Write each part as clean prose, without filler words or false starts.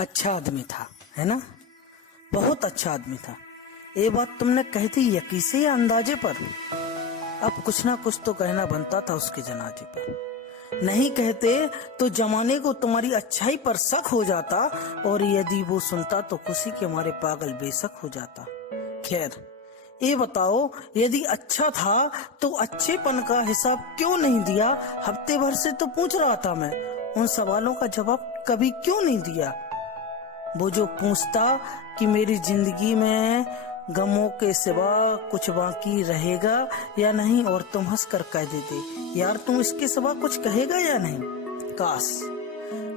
अच्छा आदमी था, है ना। बहुत अच्छा आदमी था। ये बात तुमने कही थी यकी से या अंदाजे पर। अब कुछ ना कुछ तो कहना बनता था उसके जनाजे पर। नहीं कहते तो जमाने को तुम्हारी अच्छाई पर शक हो जाता, और यदि वो सुनता तो खुशी के मारे पागल बेशक हो जाता। खैर, ये बताओ, यदि अच्छा था तो अच्छेपन का हिसाब क्यों नहीं दिया? हफ्ते भर से तो पूछ रहा था मैं। उन सवालों का जवाब कभी क्यों नहीं दिया? वो जो पूछता कि मेरी जिंदगी में गमों के सिवा कुछ बाकी रहेगा या नहीं, और तुम हंसकर कह देते यार तुम इसके सिवा कुछ कहेगा या नहीं।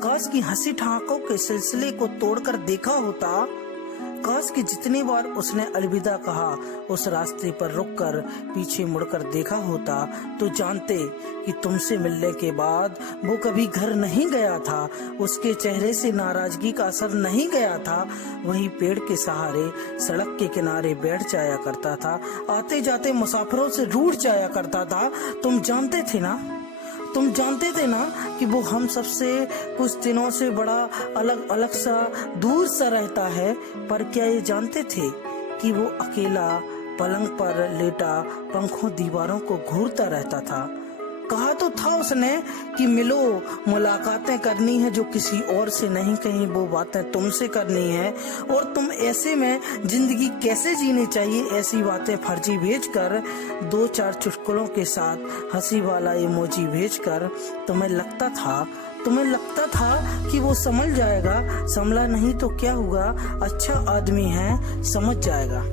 काश की हंसी ठहाकों के सिलसिले को तोड़कर देखा होता। काश कि जितनी बार उसने अलविदा कहा उस रास्ते पर रुककर पीछे मुड़कर देखा होता तो जानते कि तुमसे मिलने के बाद वो कभी घर नहीं गया था। उसके चेहरे से नाराजगी का असर नहीं गया था। वही पेड़ के सहारे सड़क के किनारे बैठ जाया करता था। आते जाते मुसाफिरों से रूठ जाया करता था। तुम जानते थे ना कि वो हम सबसे कुछ दिनों से बड़ा अलग अलग सा दूर सा रहता है। पर क्या ये जानते थे कि वो अकेला पलंग पर लेटा पंखों दीवारों को घूरता रहता था। कहा तो था उसने कि मिलो, मुलाकातें करनी है जो किसी और से नहीं, कहीं वो बातें तुमसे करनी है। और तुम ऐसे में जिंदगी कैसे जीनी चाहिए, ऐसी बातें फर्जी भेजकर, 2-4 चुटकुलों के साथ हंसी वाला इमोजी भेजकर तुम्हें लगता था कि वो समझ जाएगा। संभला नहीं तो क्या हुआ, अच्छा आदमी है, समझ जाएगा।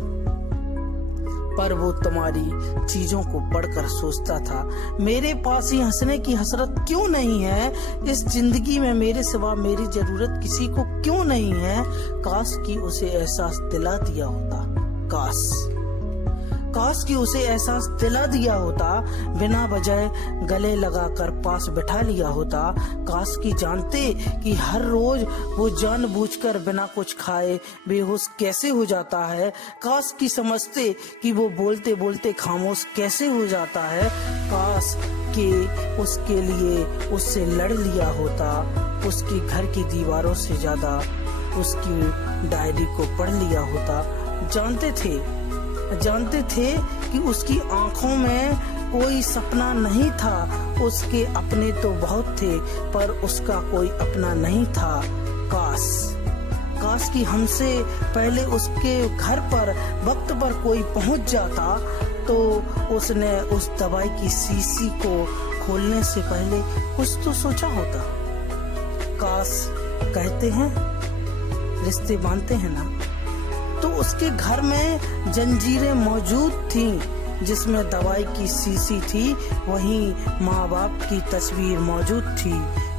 पर वो तुम्हारी चीजों को पढ़कर सोचता था, मेरे पास ही हंसने की हसरत क्यों नहीं है? इस जिंदगी में मेरे सिवा मेरी जरूरत किसी को क्यों नहीं है? काश कि उसे एहसास दिला दिया होता। काश कि उसे एहसास दिला दिया होता, बिना वजह गले लगाकर पास बिठा लिया होता। काश कि जानते कि हर रोज वो जानबूझकर बिना कुछ खाए बेहोश कैसे हो जाता है। काश कि समझते कि वो बोलते बोलते खामोश कैसे हो जाता है। काश कि उसके लिए उससे लड़ लिया होता, उसके घर की दीवारों से ज्यादा उसकी डायरी को पढ़ लिया होता। जानते थे कि उसकी आंखों में कोई सपना नहीं था। उसके अपने तो बहुत थे पर उसका कोई अपना नहीं था। काश कि हमसे पहले उसके घर पर वक्त पर कोई पहुंच जाता तो उसने उस दवाई की शीशी को खोलने से पहले कुछ तो सोचा होता। काश कहते हैं रिश्ते बांधते हैं ना, तो उसके घर में जंजीरें मौजूद थीं जिसमें दवाई की शीशी थी, वहीं माँ बाप की तस्वीर मौजूद थी।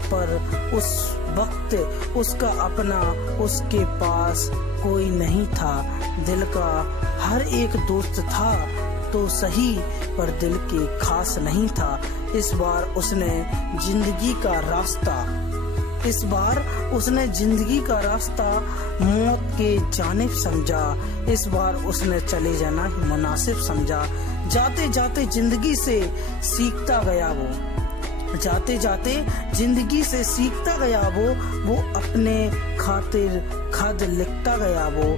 पर उस वक्त उसका अपना उसके पास कोई नहीं था। दिल का हर एक दोस्त था तो सही, पर दिल के खास नहीं था। इस बार उसने जिंदगी का रास्ता मौत के जानिब समझा। इस बार उसने चले जाना ही मुनासिब समझा। जाते जाते जिंदगी से सीखता गया वो अपने खातिर खत लिखता गया वो,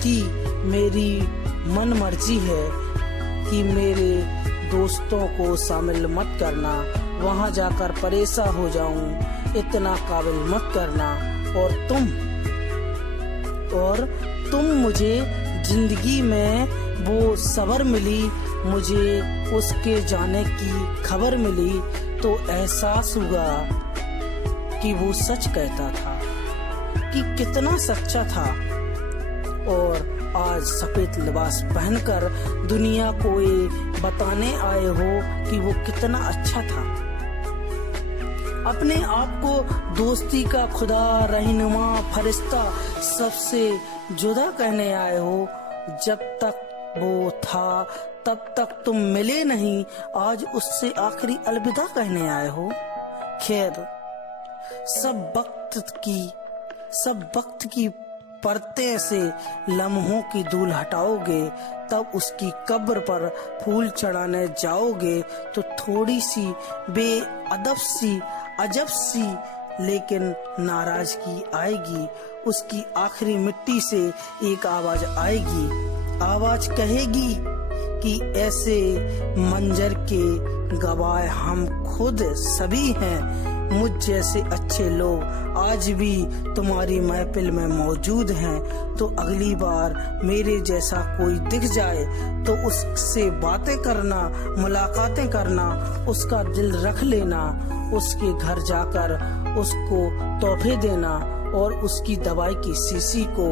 कि मेरी मन मर्जी है कि मेरे दोस्तों को शामिल मत करना, वहां जाकर परेशान हो जाऊं, इतना काबिल मत करना। और तुम मुझे जिंदगी में वो सबर मिली, मुझे उसके जाने की खबर मिली तो एहसास हुआ कि वो सच कहता था, कि कितना सच्चा था। और आज सफेद लिबास पहनकर दुनिया को ये बताने आए हो कि वो कितना अच्छा था। अपने आप को दोस्ती का खुदा, रहनुमा, फरिश्ता सबसे जुदा कहने आए हो। जब तक वो था तब तक तुम मिले नहीं, आज उससे आखिरी अलविदा कहने आए हो। खैर, सब वक्त की पर्दे से लम्हों की धूल हटाओगे, तब उसकी कब्र पर फूल चढ़ाने जाओगे तो थोड़ी सी बेअदब सी अजब सी लेकिन नाराजगी आएगी। उसकी आखिरी मिट्टी से एक आवाज आएगी। आवाज कहेगी कि ऐसे मंजर के गवाह हम खुद सभी हैं। मुझ जैसे अच्छे लोग आज भी तुम्हारी महफिल में मौजूद हैं। तो अगली बार मेरे जैसा कोई दिख जाए तो उससे बातें करना, मुलाकातें करना, उसका दिल रख लेना, उसके घर जाकर उसको तोहफे देना और उसकी दवाई की शीशी को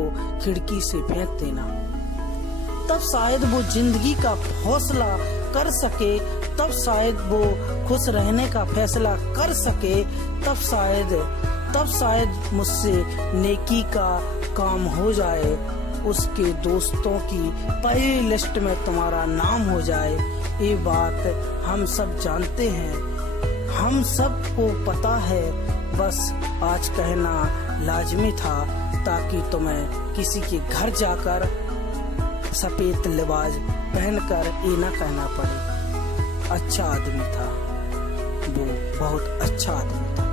खिड़की से फेंक देना। तब शायद वो जिंदगी का हौसला कर सके, तब शायद वो खुश रहने का फैसला कर सके, तब शायद मुझसे नेकी का काम हो जाए, उसके दोस्तों की पहली लिस्ट में तुम्हारा नाम हो जाए। ये बात हम सब जानते हैं, हम सबको पता है, बस आज कहना लाजमी था ताकि तुम्हें किसी के घर जाकर सफेद लिबास पहनकर ये ना कहना पड़े। अच्छा आदमी था वो, बहुत अच्छा आदमी था।